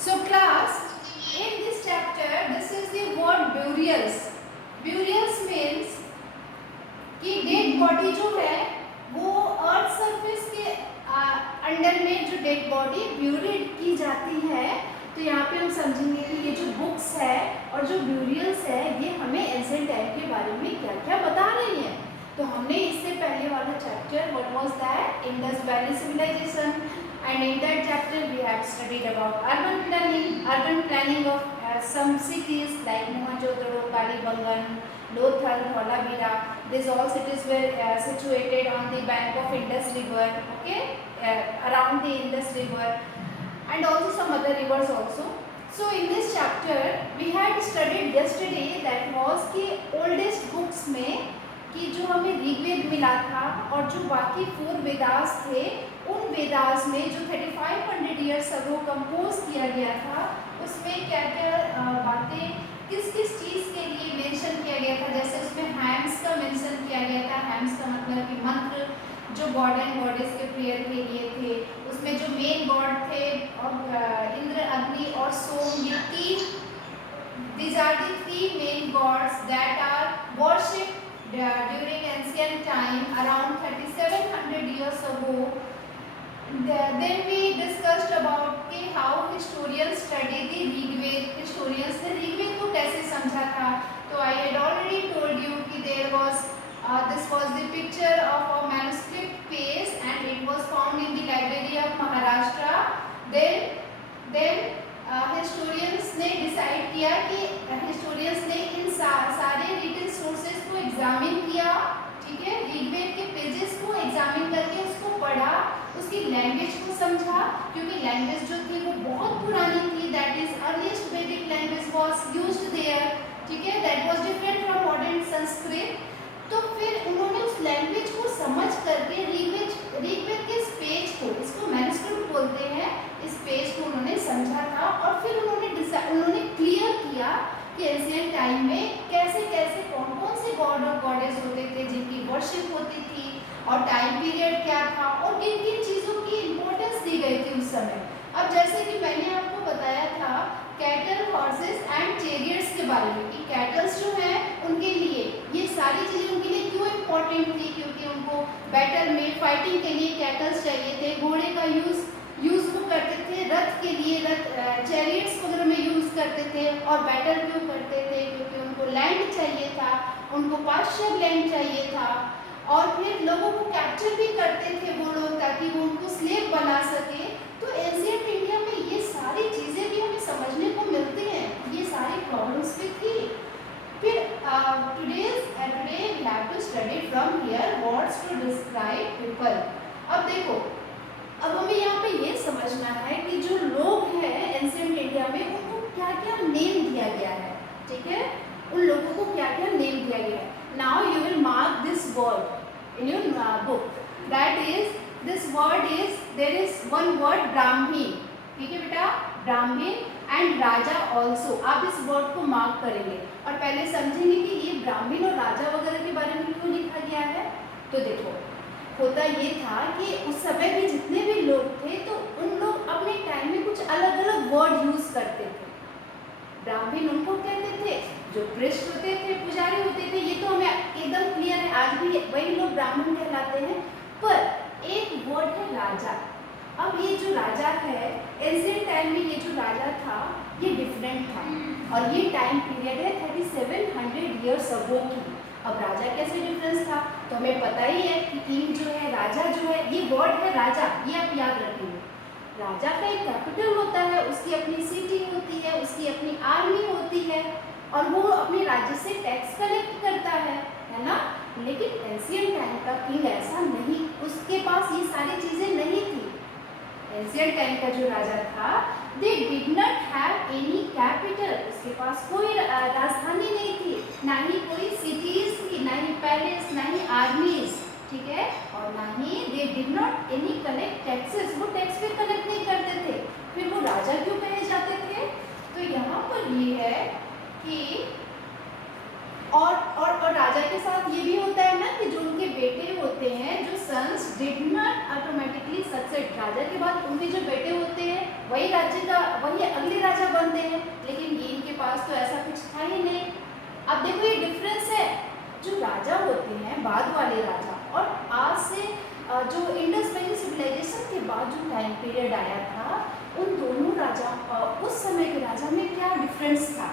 So class, in this chapter, this is the word burials. Burials means कि dead body जो है वो earth surface के under में जो डेड बॉडी ब्यूरिड की जाती है। तो यहाँ पे हम समझेंगे कि ये जो बुक्स है और जो ब्यूरियल्स है ये हमें एंशिएंट टाइम के बारे में क्या क्या बता रही हैं। तो हमने इससे पहले वाला chapter what was that Indus Valley civilisation, and in that chapter we have studied about urban planning of some cities like Mohenjo-daro, Kalibangan, Lothal, Dholavira. These all cities were situated on the bank of Indus River, okay, around the Indus River, and also some other rivers also. So in this chapter we had studied yesterday that was कि oldest books में कि जो हमें ऋग्वेद मिला था और जो बाकी 4 वेदास थे उन वेदास में जो 3500 ईयर्स अगो कंपोज किया गया था उसमें क्या क्या बातें किस किस चीज़ के लिए मेंशन किया गया था। जैसे उसमें हैम्स का मेंशन किया गया था। हैम्स का मतलब कि मंत्र जो गॉड एंड गॉडेस के प्रेयर के लिए थे। उसमें जो मेन गॉड थे और इंद्र, अग्नि और सोम, ये these are the 3 main gods that are worshipped during ancient time around 3700 years ago. Then we discussed about कि how historians study the Rigveda. historians ने ऋग्वेद को कैसे समझा था। तो I had already told you कि there was this was the picture of a manuscript page and it was found in the library of Maharashtra. Then historians ने decide किया कि historians ने इन सारे रिटन सोर्सेज को एग्जामिन किया, ठीक है, ऋग्वेद के पेजेस को एग्जामिन करके उसको पढ़ा, उसकी लैंग्वेज को समझा क्योंकि लैंग्वेज जो थी वो बहुत पुरानी थी। दैट इज अर्लीस्ट वैदिक लैंग्वेज वाज यूज्ड देयर, ठीक है, that was different from modern Sanskrit. तो फिर उन्होंने उस लैंग्वेज को समझ करके ऋग्वेद के इस पेज को, इसको मैन्युस्क्रिप्ट बोलते हैं, इस पेज को उन्होंने समझा था और फिर उन्होंने क्लियर किया कि एंशिएंट टाइम में कैसे कैसे कौन कौन से गॉड और गॉडेस होते थे जिनकी वर्शिप होती थी और टाइम पीरियड क्या था और किन किन चीज़ों की इम्पोर्टेंस दी गई थी उस समय। अब जैसे कि मैंने आपको बताया था कैटल, हॉर्सेस एंड चैरियट्स के बारे में कि कैटल्स जो हैं उनके लिए ये सारी चीज़ें उनके लिए क्यों इम्पोर्टेंट थी, क्योंकि उनको बैटल में फाइटिंग के लिए कैटल्स चाहिए थे, घोड़े का यूज़ वो करते थे, रथ के लिए चैरियट्स वगैरह में यूज़ करते थे और बैटल क्यों करते थे, क्योंकि उनको लैंड चाहिए था, उनको पास्चर लैंड चाहिए था और फिर लोगों को कैप्चर भी करते थे वो लोग ताकि वो उनको स्लेव बना सके। तो एंशिएंट इंडिया में ये सारी चीज़ें भी हमें समझने को मिलती हैं, ये सारी प्रॉब्लम्स भी थी। फिर today we have to study from here words to describe people. अब देखो, अब हमें यहाँ पे ये समझना है कि जो लोग हैं एंशिएंट इंडिया में उनको क्या क्या नेम दिया गया है, ठीक है, उन लोगों को क्या क्या नेम दिया गया है। Now you will mark this word in your book, that is this word is there is one word Brahmi, ठीक है बेटा, ब्राह्मी एंड राजा ऑल्सो। आप इस वर्ड को मार्क करेंगे और पहले समझेंगे कि ये ब्राह्मण और राजा वगैरह के बारे में क्यों लिखा गया है। तो देखो, होता ये था कि उस समय भी जितने भी लोग थे तो उन लोग अपने टाइम में कुछ अलग अलग वर्ड यूज करते थे। ब्राह्मण उनको कहते थे, जो प्रिस्ट होते थे, पुजारी होते थे, ये तो हमें एकदम क्लियर है, आज भी वही लोग ब्राह्मण कहलाते हैं। पर एक वर्ड है राजा। अब ये जो राजा है एंशिएंट टाइम में, ये जो राजा था ये डिफरेंट था और ये टाइम पीरियड है 3700 ईयर्स अगो की। अब राजा कैसे डिफरेंस था, तो हमें पता ही है कि किंग जो है, राजा जो है, ये वर्ड है राजा, ये आप याद रखेंगे। राजा का एक कैपिटल होता है, उसकी अपनी सिटी होती है, उसकी अपनी आर्मी होती है और वो अपने राज्य से टैक्स कलेक्ट करता है ना। लेकिन एंशिएंट टाइम का किंग ऐसा नहीं, उसके पास ये सारी चीज़ें नहीं थी। एंशिएंट टाइम का जो राजा था, दे did not have any capital, उसके पास कोई राजधानी नहीं थी, ना ही कोई सिटीज थी, ना ही पैलेस, ना ही आर्मीज, ठीक है, और ना ही they did not any collect taxes, वो टैक्स भी कलेक्ट नहीं करते थे। फिर वो राजा क्यों कहे जाते थे। तो यहाँ पर ये है कि और राजा के साथ ये भी होता है ना कि जो उनके बेटे होते हैं, जो sons did not automatically succeed, राजा के बाद उनके जो बेटे होते हैं वही राज्य का, वही अगले हैं, लेकिन ये इनके पास तो ऐसा कुछ था ही नहीं। अब देखो ये डिफरेंस है, जो राजा होते हैं बाद वाले राजा और आज से जो इंडस वैली सिविलाइजेशन के बाद जो टाइम पीरियड आया था, उन दोनों राजा उस समय के राजा में क्या डिफरेंस था,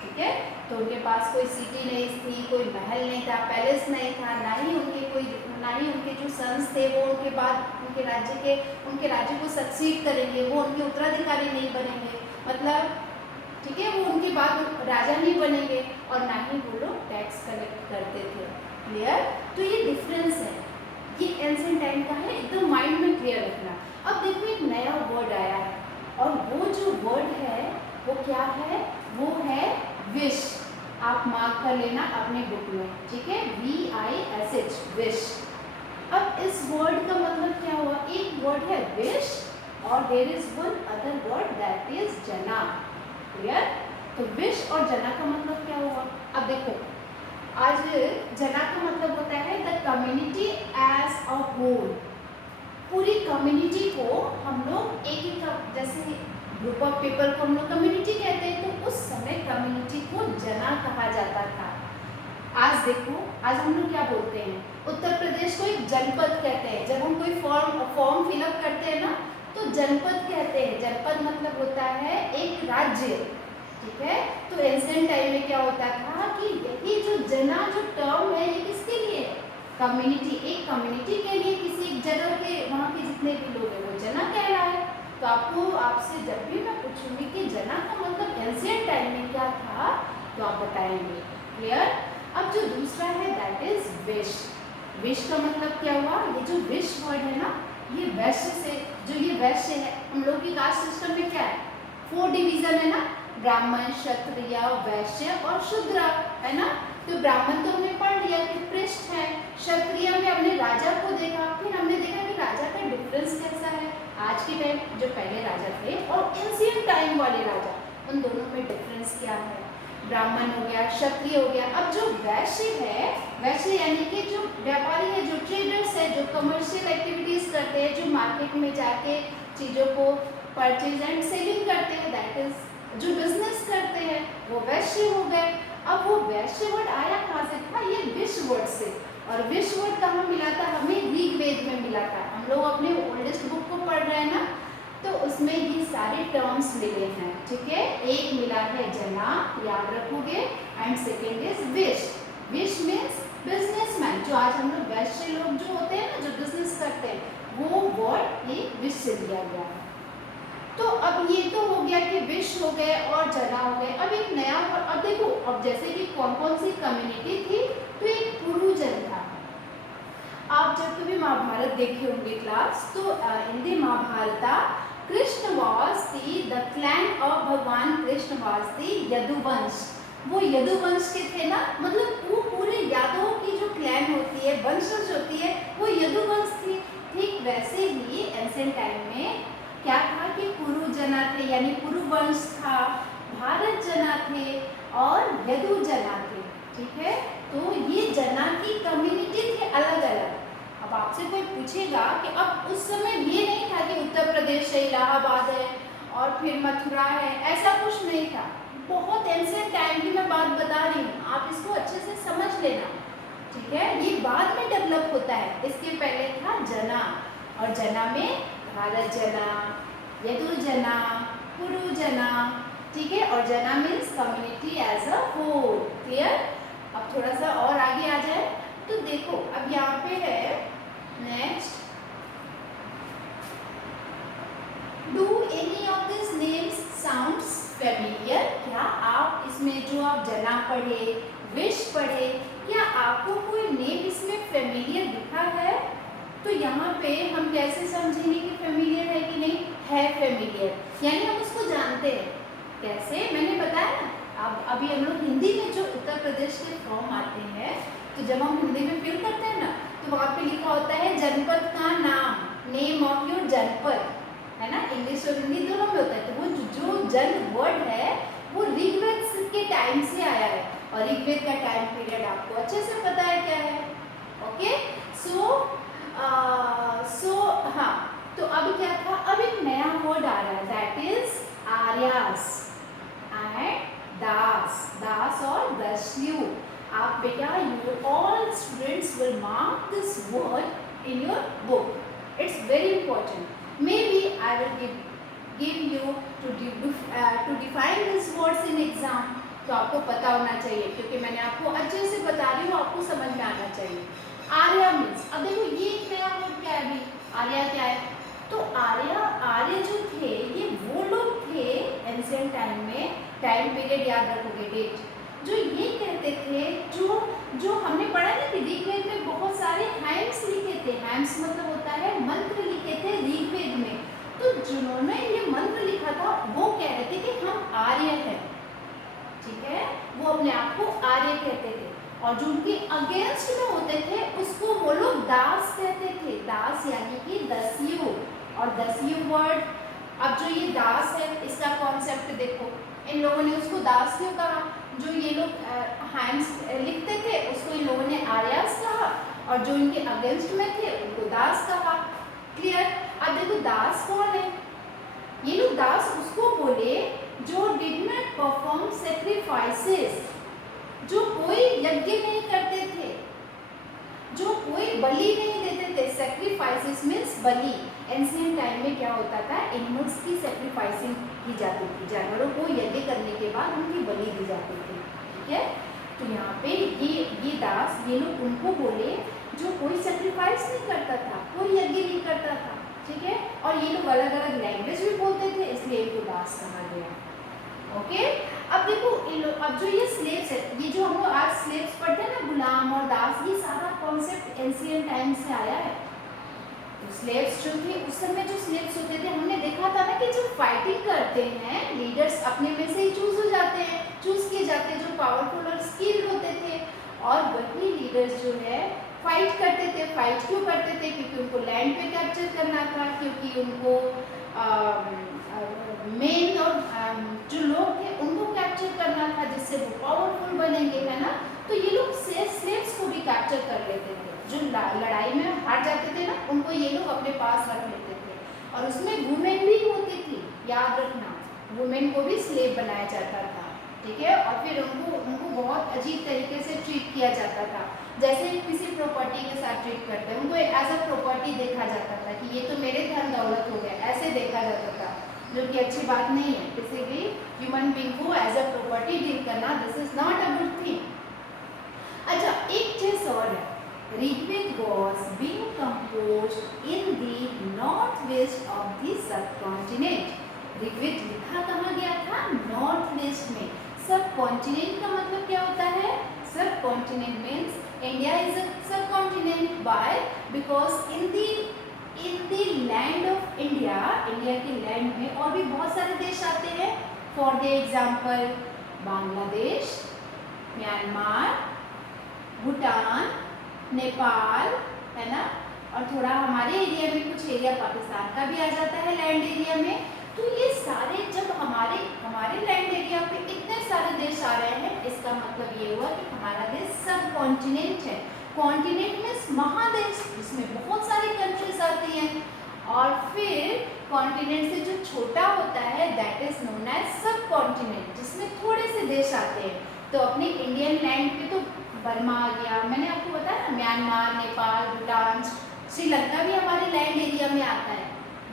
ठीक है। तो उनके पास कोई सिटी नहीं थी, कोई महल नहीं था, पैलेस नहीं था, ना ही उनके जो सन्स थे वो उनके बाद उनके राज्य को सक्सीड करेंगे, वो उनके उत्तराधिकारी नहीं बनेंगे, मतलब ठीक है, वो उनके बाद राजा नहीं बनेंगे, और ना ही वो लोग टैक्स कलेक्ट करते थे। क्लियर? तो ये डिफरेंस है, ये एंशिएंट टाइम का है, एकदम माइंड में क्लियर रखना। अब देखो एक नया वर्ड आया है, और वो जो वर्ड है वो क्या है, वो है विश। आप मार्क कर लेना अपने बुक में, ठीक है, VISH, विश। अब इस वर्ड का मतलब क्या हुआ, एक वर्ड है विश और there is one other word that is जना। क्लियर? तो विश और जना का मतलब क्या हुआ, अब देखो आज जना का मतलब होता है the community as a whole, पूरी कम्युनिटी को हम लोग एक जैसे ग्रुप ऑफ पीपल को हम लोग कम्युनिटी कहते हैं, तो उस समय कम्युनिटी को जना कहा जाता था। आज देखो, आज हम लोग क्या बोलते हैं, उत्तर प्रदेश को एक जनपद कहते हैं, जब हम कोई फॉर्म फिलअप करते हैं ना तो जनपद कहते हैं, जनपद मतलब होता है एक राज्य, ठीक है। तो एंशिएंट टाइम में क्या होता था कि यही जो जना जो टर्म है ये किसके लिए, कम्युनिटी, एक कम्युनिटी के लिए, किसी एक जगह के वहाँ के जितने भी लोग हैं वो जना कह रहा है। तो आपसे जब भी मैं पूछूंगी कि जना का मतलब एंशिएंट टाइम में क्या था, तो आप बताएंगे। क्लियर? अब जो दूसरा है दैट इज विश। विश का मतलब क्या हुआ, ये जो विश वर्ड है ना, ये वैश्य से, जो ये वैश्य है, हम लोग की कास्ट सिस्टम में क्या है, 4 डिवीजन है ना, ब्राह्मण, क्षत्रिय, वैश्य और शूद्र, है ना। तो ब्राह्मण तो हमने पढ़ लिया कि पृष्ठ है, क्षत्रिय में हमने राजा को देखा, फिर हमने देखा कि राजा का डिफरेंस कैसा है, आज के टाइम जो पहले राजा थे और एंशिएंट टाइम वाले राजा, उन दोनों में डिफरेंस क्या है, ब्राह्मण हो गया, क्षत्रिय हो गया। अब जो वैश्य है, वैश्य यानी कि जो व्यापारी है, जो ट्रेडर्स है, जो कमर्शियल एक्टिविटीज करते हैं, जो मार्केट में जाके चीज़ों को परचेज एंड सेलिंग करते हैं, दैट इज जो बिजनेस करते हैं, वो वैश्य हो गए। अब वो वैश्य वर्ड आया कहाँ से था, ये विश वर्ड से, और विश वर्ड कहाँ मिला था, हमें ऋग्वेद में मिला था। हम लोग अपने ओल्डेस्ट बुक को पढ़ रहे हैं ना, तो उसमें ये सारे टर्म्स मिले हैं, ठीक है। एक मिला है जना, याद रखोगे, and second is wish. Wish means businessman, जो आज हम लोग वैश्य लोग जो होते हैं ना, जो बिजनेस करते हैं, वो वर्ड ये विश से दिया गया है। तो अब ये तो हो गया कि विश हो गए और जना हो गए। अब एक नया वर्ड, अब देखो, अब जैसे कि कौन कौन सी कम्युनिटी थी, तो एक पुरुजन था। आप जब कभी महाभारत देखे होंगे क्लास, तो in the Mahabharata Krishna was the clan of भगवान कृष्ण वाज द यदुवंश। वो यदुवंश के थे ना, मतलब वो पूरे यादवों की जो क्लैन होती है, वंशज होती है, वो यदुवंश थी। ठीक वैसे ही एंशिएंट टाइम में क्या था कि पुरु जना थे, यानी पुरुवंश था, भारत जना थे और यदु जना थे, ठीक है। तो ये जना की कम्युनिटी थी अलग अलग। अब आपसे कोई पूछेगा कि अब उस समय ये नहीं था कि उत्तर प्रदेश से इलाहाबाद है और फिर मथुरा है, ऐसा कुछ नहीं था। बहुत एंशिएंट टाइम की मैं बात बता रही हूँ, आप इसको अच्छे से समझ लेना, ठीक है। ये बाद में डेवलप होता है, इसके पहले था जना, और जना में भारत जना, यदु जना, पुरु जना, ठीक है। और जना means community as a whole. Clear? अब थोड़ा सा और आगे आ जाए तो देखो, अब यहाँ पे है next, do any of this names sounds familiar? क्या आप इसमें जो आप जना पढ़े, विश पढ़े, क्या आपको कोई नेम इसमें फेमिलियर दिखा है? तो यहाँ पे हम कैसे समझेंगे कि फेमिलियर है कि नहीं है? फेमिलियर यानी हम उसको जानते हैं। कैसे? मैंने बताया ना, अब अभी हम लोग हिंदी में जो उत्तर प्रदेश के फॉर्म आते हैं, तो जब हम हिंदी में फिल करते हैं ना, तो वहाँ पे लिखा होता है जनपद का नाम, नेम ऑफ योर जनपद, है ना। इंग्लिश और हिंदी दोनों में होता है। तो वो जो जन वर्ड है वो ऋग्वेद के टाइम से आया है, और ऋग्वेद का टाइम पीरियड आपको अच्छे से पता है क्या है। ओके, सो हाँ, तो अब क्या था, अब एक नया वर्ड आ रहा है, that is Arya's. the slew. आप बेटा you all students will mark this word in your book. It's very important. Maybe I will give you to define these words in exam. तो आपको पता होना चाहिए क्योंकि मैंने आपको अच्छे से बता रही हूँ, आपको समझ में आना चाहिए. आर्या मीन्स, अब देखो ये एक नया वर्ड क्या है अभी, आर्या क्या है. तो आर्य जो थे ये वो लोग थे एंशिएंट टाइम में, टाइम पीरियड याद रखोगे डेट, जो ये कहते थे, जो हमने पढ़ा ना कि ऋग्वेद में बहुत सारे हैम्स लिखे थे. हैम्स मतलब होता है मंत्र लिखे थे ऋग्वेद में. तो जिन्होंने ये मंत्र लिखा था वो कह रहे थे कि हम आर्य हैं, ठीक है, वो अपने आप को आर्य कहते थे. और जो उनके अगेंस्ट में होते थे उसको वो लोग दास कहते थे. दास यानी कि दस्यु. और दस्यु वर्ड, अब जो ये दास है इसका कॉन्सेप्ट देखो, इन लोगों ने उसको दास क्यों कहा. जो ये लोग हैंड्स लिखते थे उसको इन लोगों ने आर्यास कहा, और जो इनके अगेंस्ट में थे उनको दास कहा. क्लियर. अब देखो दास कौन है, ये लोग दास उसको बोले जो डिड नॉट परफॉर्म सैक्रिफाइसेस, जो कोई यज्ञ नहीं करते थे, जो कोई बलि नहीं देते थे. सैक्रिफाइसेस मीन्स बलि. एंशिएंट टाइम में क्या होता था, एनिमल्स की सैक्रिफाइसिंग की जाती थी, जानवरों को यज्ञ करने के बाद उनकी बलि दी जाती थी. ठीक है. तो यहाँ पे ये दास, ये लोग उनको बोले जो कोई सैक्रिफाइस नहीं करता था, कोई यज्ञ नहीं करता था. ठीक है. और ये लोग अलग अलग लैंग्वेज भी बोलते थे, इसलिए इनको दास कहा गया. ओके. अब देखो अब जो ये स्लेव्स है, ये जो हम लोग आज स्लेव्स पढ़ते हैं ना, गुलाम और दास, ये सारा कॉन्सेप्ट एंशिएंट टाइम से आया है. तो स्लेव्स जो थे उस समय जो स्लेव्स होते थे, हमने देखा था ना कि जो फाइटिंग करते हैं लीडर्स अपने में से ही चूज हो जाते हैं, चूज किए जाते हैं जो पावरफुल और स्किल्ड होते थे. और वही लीडर्स जो है फाइट करते थे. फाइट क्यों करते थे, क्योंकि उनको लैंड पे कैप्चर करना था, क्योंकि उनको मेन और जो लोग थे उनको कैप्चर करना था जिससे वो पावरफुल बनेंगे, है ना. तो ये लोग स्लेव्स को भी कैप्चर कर लेते थे. जो लड़ाई में हार जाते थे ना, उनको ये लोग अपने पास रख लेते थे. और उसमें वुमेन भी होती थी, याद रखना, वुमेन को भी स्लेव बनाया जाता था. ठीक है. और फिर उनको बहुत अजीब तरीके से ट्रीट किया जाता था, जैसे किसी प्रॉपर्टी के साथ ट्रीट करते हैं. उनको एज अ प्रॉपर्टी देखा जाता था कि ये तो मेरे धन दौलत हो गया, ऐसे देखा जाता था, जो कि अच्छी बात नहीं है. किसी भी ह्यूमन बीइंग को एज अ प्रॉपर्टी डील करना, this is not a good thing. अच्छा, एक चीज और है, Rigveda was being composed in the northwest of the subcontinent. Rigveda लिखा कहाँ गया था, नॉर्थ वेस्ट में. सब कॉन्टिनेंट का मतलब क्या होता है, subcontinent means India is a subcontinent. By because in the land of India, India के लैंड में और भी बहुत सारे देश आते हैं. For the example Bangladesh, Myanmar, Bhutan, Nepal, है ना. और थोड़ा हमारे एरिया में कुछ एरिया पाकिस्तान का भी आ जाता है लैंड एरिया में. तो ये सारे जब हमारे लैंड एरिया पे इतने सारे देश आ रहे हैं, इसका मतलब ये हुआ कि हमारा देश सब कॉन्टिनेंट है. कॉन्टिनेंट मीन्स महादेश, जिसमें बहुत सारी कंट्रीज आती हैं. और फिर कॉन्टिनेंट से जो छोटा होता है दैट इज नोन एज सब कॉन्टिनेंट, जिसमें थोड़े से देश आते हैं. तो अपने इंडियन लैंड पे तो बर्मा आ गया, मैंने आपको बताया ना, म्यांमार, नेपाल, भूटान, श्रीलंका भी हमारे लैंड एरिया में आता है.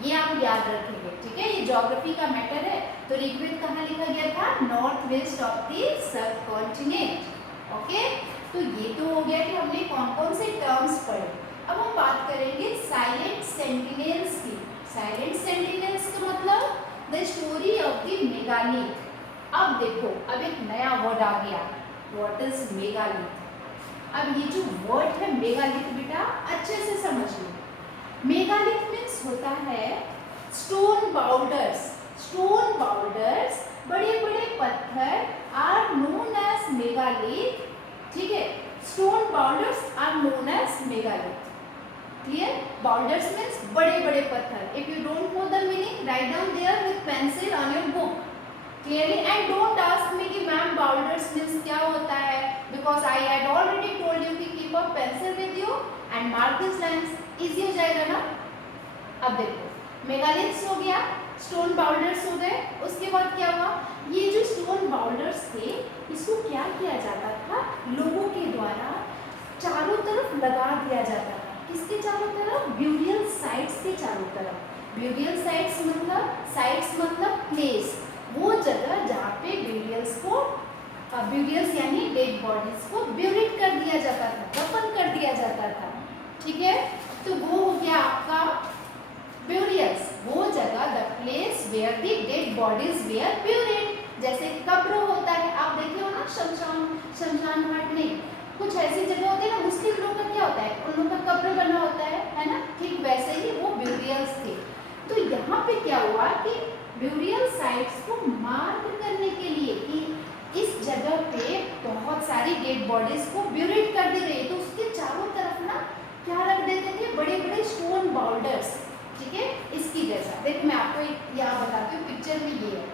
ये आप याद रखेंगे. ठीक है. ये ज्योग्राफी का मैटर है. तो ऋग्वेद कहाँ लिखा गया था, north west of the sub continent. Okay. तो ये तो हो गया कि हमने कौन कौन से टर्म्स पढ़े. अब हम बात करेंगे साइलेंट सेंटिनेल्स की. साइलेंट सेंटिनेल्स का मतलब the story of the megalith. अब देखो, अब एक नया वर्ड आ गया, व्हाट इज मेगालिथ. अब ये जो वर्ड है मेगालिथ, बेटा अच्छे से समझ लो. मेगालिथ मीन्स होता है स्टोन बाउल्डर्स. स्टोन बाउल्डर्स, बड़े बड़े पत्थर आर नोन एज मेगालिथ. ठीक है. Stone boulders are known as megalith. Clear. Boulders means बड़े बड़े पत्थर. If you don't know the meaning, write down there with pencil on your book clearly and don't ask me कि ma'am boulders means क्या होता है, because I had already told you कि keep a pencil with you and mark these lines. easy हो जाएगा ना. अब देखो, मेगालिथ्स हो गया, स्टोन बाउल्डर्स हो गए. उसके बाद क्या हुआ, ये जो स्टोन बाउल्डर्स से इसको क्या किया जाता था, लोगों के द्वारा चारों तरफ लगा दिया जाता था। किसके चारों तरफ, ब्यूरियल साइट्स के चारों तरफ। ब्यूरियल साइट्स मतलब प्लेस, वो जगह जहाँ पे ब्यूरियल्स यानी डेड बॉडीज को ब्यूरिड कर दिया जाता था, दफन कर दिया जाता था। ठीक है, तो वो हो गया आपका ब्यूरियल्स, वो जगह, the place where the dead bodies were buried. जैसे कब्र होता है, आप देखे हो ना, शमशान घाट में कुछ ऐसी जगह होती है ना, मुस्लिम लोगों का क्या होता है, उन लोगों का कब्र बना होता है ना, ठीक वैसे ही वो ब्यूरियल्स थे। तो यहाँ पे क्या हुआ कि ब्यूरियल साइट्स को मार्क करने के लिए कि इस जगह पे बहुत सारी डेड बॉडीज को ब्यूरिड कर दी गई, तो उसके चारों तरफ ना क्या रख देते थे, बड़े बड़े स्टोन बाउल्डर्स। ठीक है, इसकी जैसा देखो, मैं आपको एक यहाँ बताती हूँ, पिक्चर में ये है,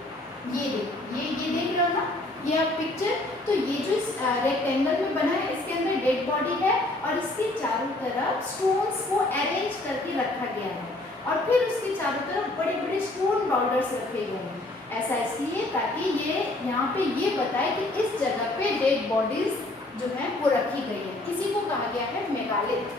ये देखो, ये देख रहे हो ना, ये आप पिक्चर, तो ये जो रेक्टेंगल में बना है, इसके अंदर डेड बॉडी है और इसके चारों तरफ स्टोन्स को अरेंज करके रखा गया है और फिर उसके चारों तरफ बड़े बड़े स्टोन बाउल्डर्स रखे गए हैं। ऐसा इसलिए ताकि ये यहाँ पे ये बताए कि इस जगह पे डेड बॉडीज जो है वो रखी गई है। इसी को कहा गया है मेगालिथ।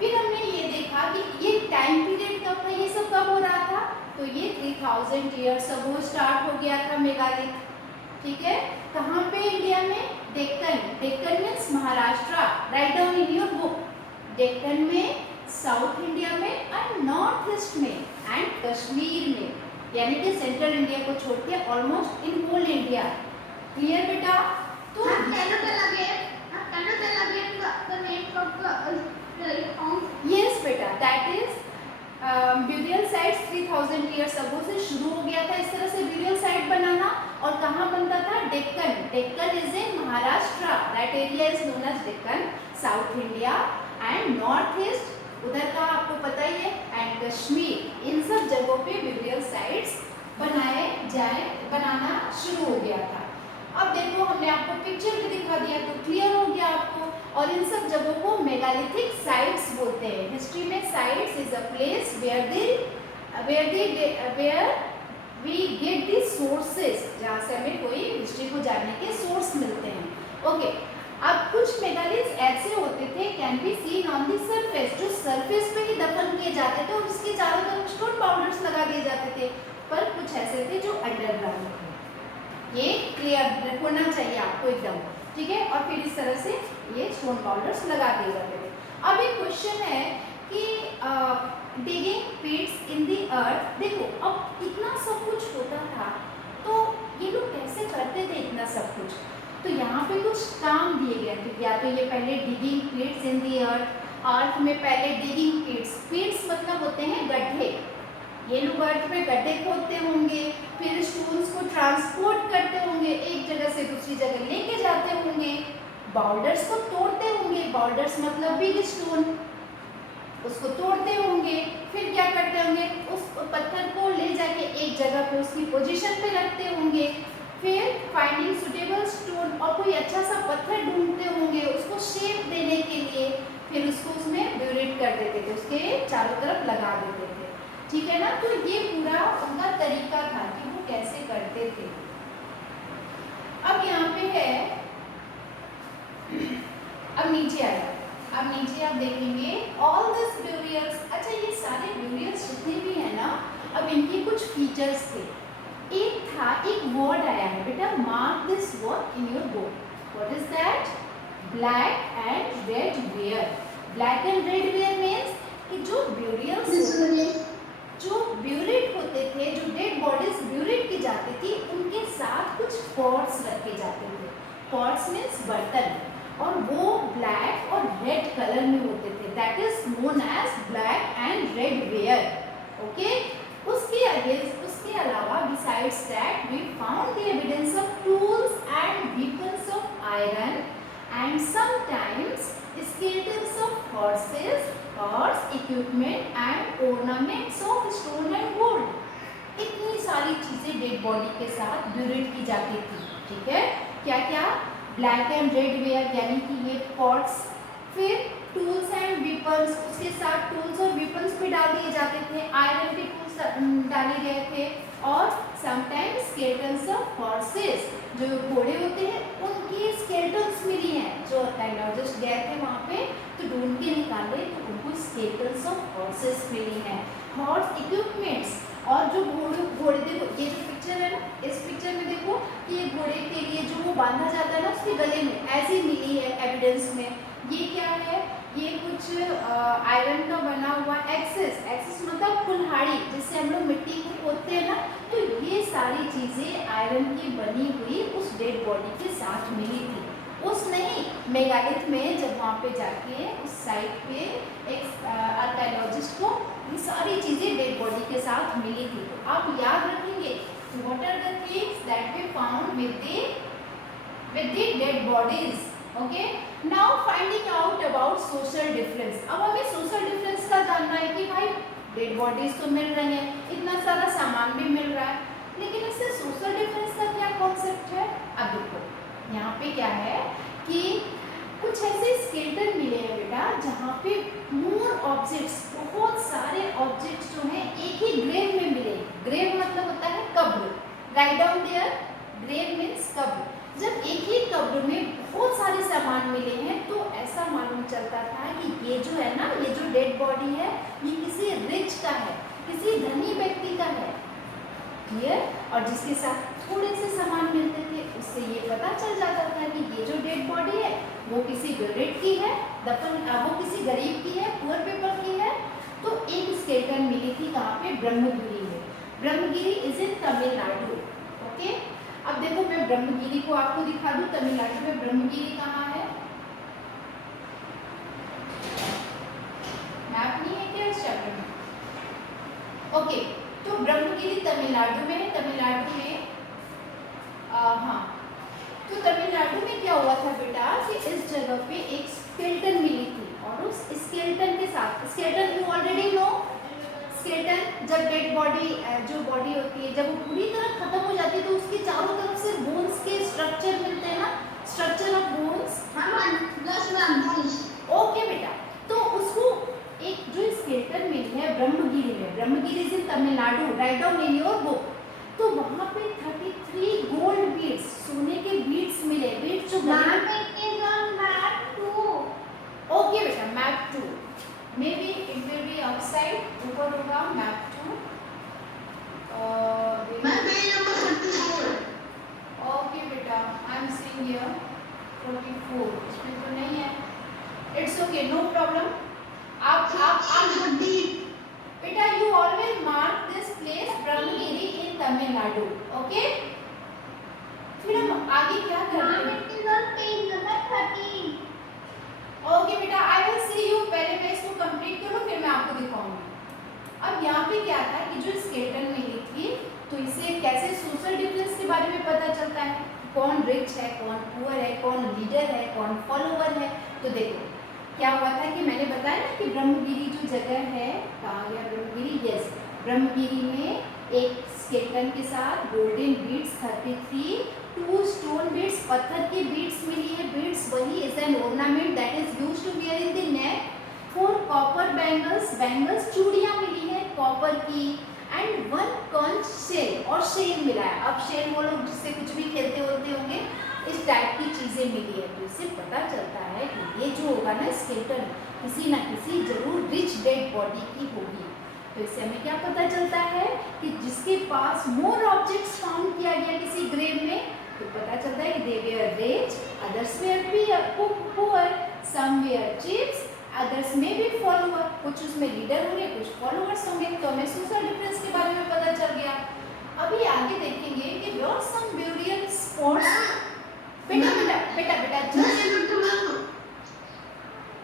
फिर हमने ये देखा कि ये टाइम पीरियड कब था, ये सब कब हो रहा था, तो ये 3000 ईयर्स अगो स्टार्ट हो गया था मेगालिथ। ठीक है, कहाँ पे, इंडिया में, Deccan means Maharashtra, write down in your book. Deccan में, साउथ इंडिया में एंड नॉर्थ ईस्ट में एंड कश्मीर में, यानी कि सेंट्रल इंडिया को छोड़ के almost in whole India. Clear बेटा? तो यस बेटा, that is burial sites 3000 years ago से शुरू हो गया था इस तरह से ब्यूरियल साइट बनाना। और कहाँ बनता था, Deccan is in Maharashtra, that area is known as Deccan, south India and north east उधर का आपको पता ही है, एंड कश्मीर, इन सब जगहों पे ब्यूरियल साइट्स बनाना शुरू हो गया था। अब देखो, हमने आपको पिक्चर भी दिखा दिया तो क्लियर हो गया आपको। और इन सब जगहों को मेगालिथिक साइट्स बोलते हैं। हिस्ट्री में sites is a place where we get the sources, जहाँ से हमें कोई हिस्ट्री को जानने के सोर्स मिलते हैं। ओके, अब कुछ मेगालिथ्स ऐसे होते थे, can be seen on the surface, जो सरफेस पे ही दफन किए जाते थे और उसके चारों तरफ स्टोन बाउल्डर्स लगा दिए जाते थे। पर कुछ ऐसे थे जो अंडरग्राउंड थे। ये क्लियर होना चाहिए आपको एकदम, ठीक है। और फिर इस तरह से ये स्टोन बाउल्डर्स लगा दिए जाते थे। अब एक क्वेश्चन है कि डिगिंग पिट्स इन द अर्थ, देखो अब इतना सब कुछ होता था तो ये लोग कैसे करते थे इतना सब कुछ, तो यहाँ पे कुछ काम दिए गए थे। या तो ये पहले डिगिंग पिट्स इन द अर्थ में पहले डिगिंग पिट्स मतलब होते हैं गड्ढे, ये लोग अर्थ में गड्ढे खोदते होंगे, फिर स्टोन्स को ट्रांसपोर्ट करते होंगे, एक जगह से दूसरी जगह लेके जाते होंगे, बाउल्डर्स को तोड़ते होंगे, बाउल्डर्स मतलब बिग स्टोन, उसको तोड़ते होंगे, फिर क्या करते होंगे, उस पत्थर को ले जाके एक जगह पे उसकी पोजीशन पे रखते होंगे, फिर फाइंडिंग सुटेबल स्टोन और कोई अच्छा सा पत्थर ढूंढते होंगे उसको शेप देने के लिए, फिर उसको उसमें ब्यूरिड कर देते थे, उसके चारों तरफ लगा देते थे, ठीक है ना। तो ये पूरा उनका तरीका था कि वो कैसे करते थे। अब यहाँ पे है, अब नीचे आया, अब नीचे आप देखेंगे ऑल दिस ब्यूरियल्स, अच्छा ये सारे ब्यूरियल्स जितने भी है ना, अब इनके कुछ फीचर्स थे। एक वर्ड आया है बेटा, mark this word in your book, what is that, black and red where. Black and red where means कि जो ब्यूरियल्स जो ब्यूरिड होते थे, जो डेड बॉडीज ब्यूरिड की जाती थी, उनके साथ कुछ पॉट्स रखे जाते थे। पॉट्स मीन्स बर्तन, और वो ब्लैक और रेड कलर में होते थे, that is known as black and red ware. Okay, उसके अलावा besides that we found the evidence of tools and weapons of iron and sometimes skeletons of horse equipment and ornaments of stone and gold। इतनी सारी चीजें dead body के साथ buried की जाती थी, ठीक है। क्या क्या, ब्लैक एंड रेड वेयर यानी कि ये पॉट्स, फिर टूल्स एंड weapons, उसके साथ टूल्स और weapons भी डाल दिए जाते थे, आयरन के टूल्स डाले गए थे, और समटाइम्स स्केलेटन्स ऑफ हॉर्सेस, जो घोड़े होते हैं उनकी स्केलेटन्स मिली हैं। जो आर्कियोलॉजिस्ट गए थे वहाँ पे तो ढूंढ के निकाले तो उनको स्केलेटन्स ऑफ हॉर्सेस मिली हैं। हॉर्स इक्विपमेंट्स और जो घोड़े देखो, ये जो पिक्चर है ना, इस पिक्चर में देखो कि ये घोड़े के लिए जो वो बांधा जाता है ना उसके गले में, ऐसी मिली है एविडेंस में। ये क्या है, ये कुछ आयरन का बना हुआ एक्सेस, एक्सेस मतलब कुल्हाड़ी जिससे हम लोग मिट्टी को खोदते हैं ना, तो ये सारी चीजें आयरन की बनी हुई उस डेड बॉडी के साथ मिली थी। उस नहीं, मेगालिथ में जब वहाँ पे जाके उस साइट पे एक आर्कियोलॉजिस्ट को ये सारी चीजें डेड बॉडी के साथ मिली थी। तो आप याद रखेंगे what are the things that we found with the dead bodies. Okay, now finding out about social difference. अब हमें सोशल डिफरेंस का जानना है कि भाई डेड बॉडीज तो मिल रही हैं, इतना सारा सामान भी मिल रहा है, लेकिन इससे सोशल डिफरेंस का क्या कॉन्सेप्ट है। अब देखो यहाँ पे क्या है कि कुछ ऐसे स्केलेटन मिले हैं बेटा जहाँ पे मोर ऑब्जेक्ट्स, बहुत सारे ऑब्जेक्ट्स जो हैं एक ही ग्रेव में मिले। ग्रेव मतलब होता है कब्र, write down there, grave means कब्र। जब एक ही कब्र में बहुत सारे सामान मिले हैं तो ऐसा मालूम चलता था कि ये जो है ना, ये जो डेड बॉडी है ये किसी रिच का है, किसी धनी व्यक्ति का है, क्लियर। और जिसके साथ थोड़े से सामान मिलते थे उससे ये पता चल जाता था कि ये जो डेड बॉडी है वो किसी गरीब की है, वो किसी गरीब की है, पुअर पीपल की है। तो एक स्केलेटन मिली थी कहाँ पे, ब्रह्मगिरी में। Brahmagiri is in Tamil Nadu. Okay, अब देखो मैं ब्रह्मगिरी को आपको दिखा दूं। तमिलनाडु में ब्रह्मगिरी कहाँ है, मैप नहीं है क्या इस चैप्टर में। ओके, तो ब्रह्मगिरी तमिलनाडु में है। तमिलनाडु में हाँ, तो तमिलनाडु में क्या हुआ था बेटा कि इस जगह पे एक स्केलेटन मिली थी और उस स्केलेटन के साथ, skeleton you already know, skeleton जब डेड बॉडी, जो बॉडी होती है जब वो पूरी तरह खत्म हो जाती है तो उसके चारों तरफ से बोन्स के स्ट्रक्चर मिलते हैं ना, स्ट्रक्चर ऑफ बोन्स। ओके बेटा, तो उसको एक जो स्केलेटन मिली है ब्रह्मगिरी में, Brahmagiri is in Tamil Nadu, right down in your book. तो वहाँ पे 33 गोल्ड बीड्स, सोने के बीड्स मिले। बीड्स जो ओके बेटा, map 2 may be it will be outside, ऊपर होगा मैप 2। ओके बेटा, आई एम सीइंग हियर 44, इसमें तो नहीं है, इट्स ओके, नो प्रॉब्लम। आप बेटा you always mark this place Brahmagiri in Tamil Nadu. Okay, फिर हम आगे क्या करते हैं। ओके बेटा, आई विल सी यू, पहले मैं इसको कंप्लीट करूँ फिर मैं आपको दिखाऊंगी। अब यहाँ पे क्या था कि जो स्केलेटन मिली थी तो इससे कैसे सोशल डिफरेंस के बारे में पता चलता है, कौन रिच है, कौन पुअर है, कौन लीडर है, कौन फॉलोवर है। तो देखो क्या हुआ था कि मैंने बताया ना कि ब्रह्मगिरी जो जगह है, कहाँ गया ब्रह्मगिरी, यस, ब्रह्मगिरी में एक स्केलेटन के साथ गोल्डन बीड्स 33, 2 स्टोन बीड्स, पत्थर की बीड्स मिली है। बीड्स वही is an ornament that is used to wear in the neck. 4 copper bangles, bangles चूड़ियाँ मिली है कॉपर की, एंड 1 कंच शेल, और शेल मिला है। अब शेल वो लोग जिससे कुछ भी खेलते होते होंगे, इस टाइप की चीज़ें मिली है। तो इससे पता चलता है कि ये जो होगा ना स्केलेटन किसी ना किसी जरूर रिच डेड बॉडी की होगी। तो इससे हमें क्या पता चलता है कि जिसके पास मोर ऑब्जेक्ट्स फाउंड किया गया किसी ग्रेव में, तो पता चलता है कि they were rich, others were poor, some were chiefs, others में भी फॉलोअर, कुछ उसमें लीडर होंगे, कुछ फॉलोअर्स होंगे। तो हमें सोशल डिफरेंस के बारे में पता चल गया। अभी आगे देखेंगे कि व्हेयर सम ब्यूरियल स्पॉट्स। बेटा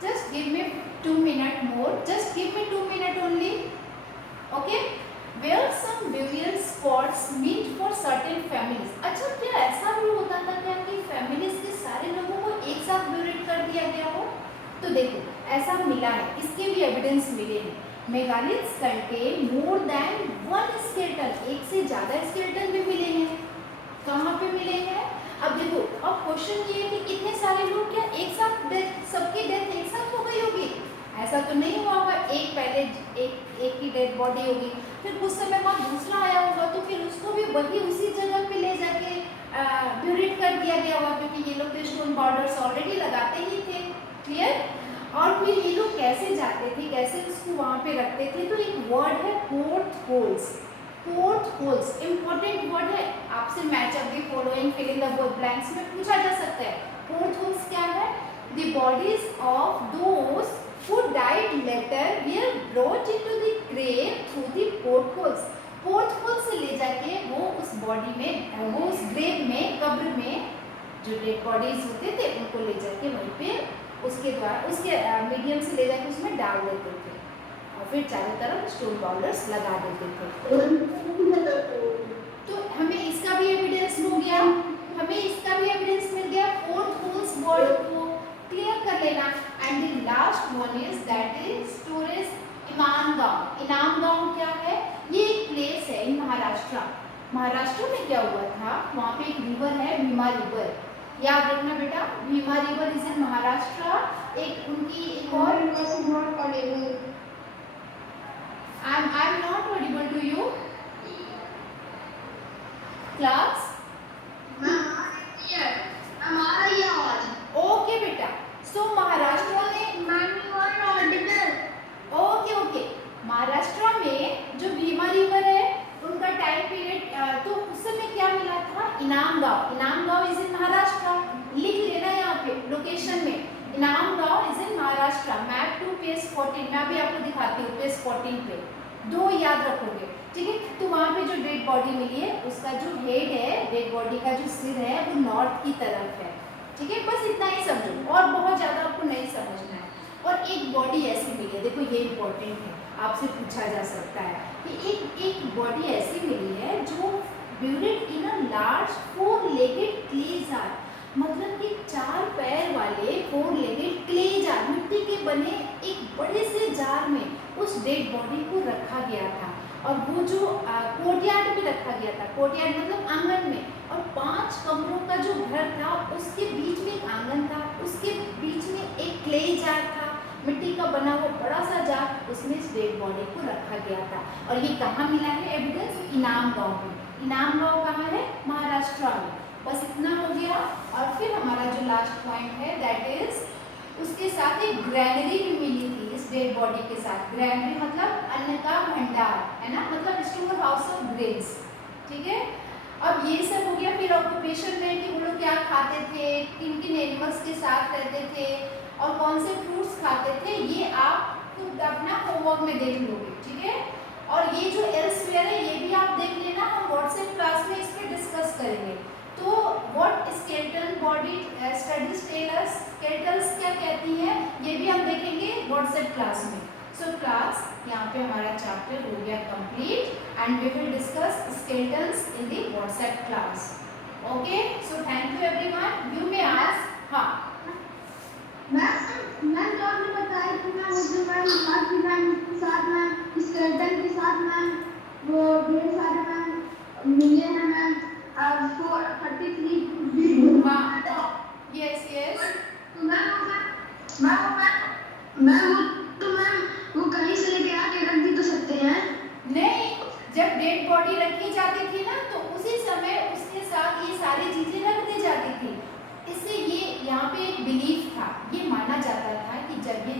just give me 2 minutes more, just give me 2 minutes only. Okay, where some burial spots meant for certain families. अच्छा, क्या ऐसा भी होता था क्या कि फैमिलीज के सारे लोगों को एक साथ ब्यूरेट कर दिया गया हो? तो देखो ऐसा मिला है, इसके भी एविडेंस मिले हैं। Megaliths contain more than 1 skeleton, एक से ज़्यादा स्केलेटन भी मिले हैं। कहाँ पे मिले हैं? अब देखो, अब क्वेश्चन ये है कि इतने सारे लोग क्या एक साथ सबकी डेथ एक साथ हो गई होगी? ऐसा तो नहीं हुआ होगा, एक पहले एक की डेड बॉडी होगी, फिर कुछ समय बाद दूसरा आया होगा तो फिर उसको भी वही उसी जगह पे ले जाके ब्यूरेट कर दिया गया होगा, क्योंकि ये लोग तो स्टोन बॉर्डर्स ऑलरेडी लगाते ही थे। क्लियर? और फिर ये लोग कैसे जाते थे, कैसे उसको वहाँ पे रखते थे, तो एक वर्ड है पोर्ट होल्स। पोर्ट होल्स इंपॉर्टेंट वर्ड है, आपसे match of the following fill in the blanks में पूछा जा सकता है। पोर्ट होल्स क्या है? The bodies of those who died later were brought into the grave through the portholes। पोर्टहोल से ले जाके वो उस बॉडी में, वो उस ग्रेव में, कब्र में जो डेड बॉडीज होते थे उनको ले जाके वहीं पे उसके द्वारा, उसके मीडियम से ले जाके उसमें डाल देते थे और फिर चारों तरफ स्टोन बॉर्डर्स लगा देते थे। तो हमें इसका भी एविडेंस हो गया, हमें इसका भी एविडेंस मिल गया। पोर्टहोल्स वर्ड को क्लियर कर लेना। And the last one is that is storage Inamgaon. Inamgaon क्या है? ये एक प्लेस है इन महाराष्ट्र। महाराष्ट्र में क्या हुआ था, वहाँ पे एक रिवर है भीमा रिवर, याद रखना बेटा, Bhima river is in Maharashtra. एक उनकी एक और I am not audible to you class। Okay बेटा, सो महाराष्ट्र में ओके महाराष्ट्र में जो भीमा रिवर है उनका टाइम पीरियड, तो उस समय क्या मिला था? इनामगांव। इनामगांव इज इन महाराष्ट्र, लिख लेना यहाँ पे लोकेशन में, Inamgaon is in Maharashtra. Map to page 14, मैं भी आपको दिखाती हूँ पेज 14 पे, दो याद रखोगे, ठीक है। तो वहाँ पे जो डेड बॉडी मिली है उसका जो हेड है, डेड बॉडी का जो सिर है वो नॉर्थ की तरफ है, ठीक है। बस इतना ही समझो और बहुत ज़्यादा आपको नहीं समझना है। और एक बॉडी ऐसी मिली है, देखो ये इंपॉर्टेंट है, आपसे पूछा जा सकता है कि एक बॉडी ऐसी मिली है जो buried in a large 4 legged clay jar, मतलब कि 4 पैर वाले 4 लेगेड क्ले जार, मिट्टी के बने एक बड़े से जार में उस डेड बॉडी को रखा गया था। और वो जो कोर्टयार्ड में रखा गया था, कोर्टयार्ड मतलब आंगन में, और 5 कमरों का जो घर था उसके बीच में एक आंगन था, उसके बीच में एक क्ले जार था, मिट्टी का बना हुआ बड़ा सा जार, उसमें इस डेड बॉडी को रखा गया था। और ये कहाँ मिला है एविडेंस? इनामगांव में। इनामगांव कहाँ है? महाराष्ट्र में। बस इतना हो गया। और फिर हमारा जो लास्ट पॉइंट है दैट इज उसके साथ एक ग्रैनरी भी मिली थी इस डेड बॉडी के साथ। ग्रैनरी मतलब अन्न का भंडार है ना, मतलब स्टोर हाउस ऑफ ग्रेन्स, ठीक है। अब ये सब हो गया। फिर ऑक्यूपेशन में कि वो लोग क्या खाते थे, किन किन एनिमल्स के साथ रहते थे और कौन से फ्रूट्स खाते थे, ये आप खुद अपना होमवर्क में देख लोगे, ठीक है। और ये जो एल्सवेयर है ये भी आप देख लेना, हम व्हाट्सएप क्लास में इस पर डिस्कस करेंगे। तो what skeletal body studies tell us, skeletals क्या कहती हैं ये भी हम देखेंगे व्हाट्सएप क्लास में। सो क्लास यहाँ पे हमारा चैप्टर हो गया complete and we will discuss skeletals in the WhatsApp class. Okay, so thank you everyone. You may ask. हाँ मैम तो आपने बताया कि मैम जो मैम के साथ मैम स्केलेटन के साथ मैम वो ढेर सारे मैम मिले हैं मैम, 433 यस यस वो कहीं से लेके आके रख भी तो सकते हैं। नहीं, जब डेड बॉडी रखी जाती थी ना तो उसी समय उसके साथ ये सारी चीजें रख दी जाती थी। इससे ये यहाँ पे एक बिलीफ था, ये माना जाता था कि जब ये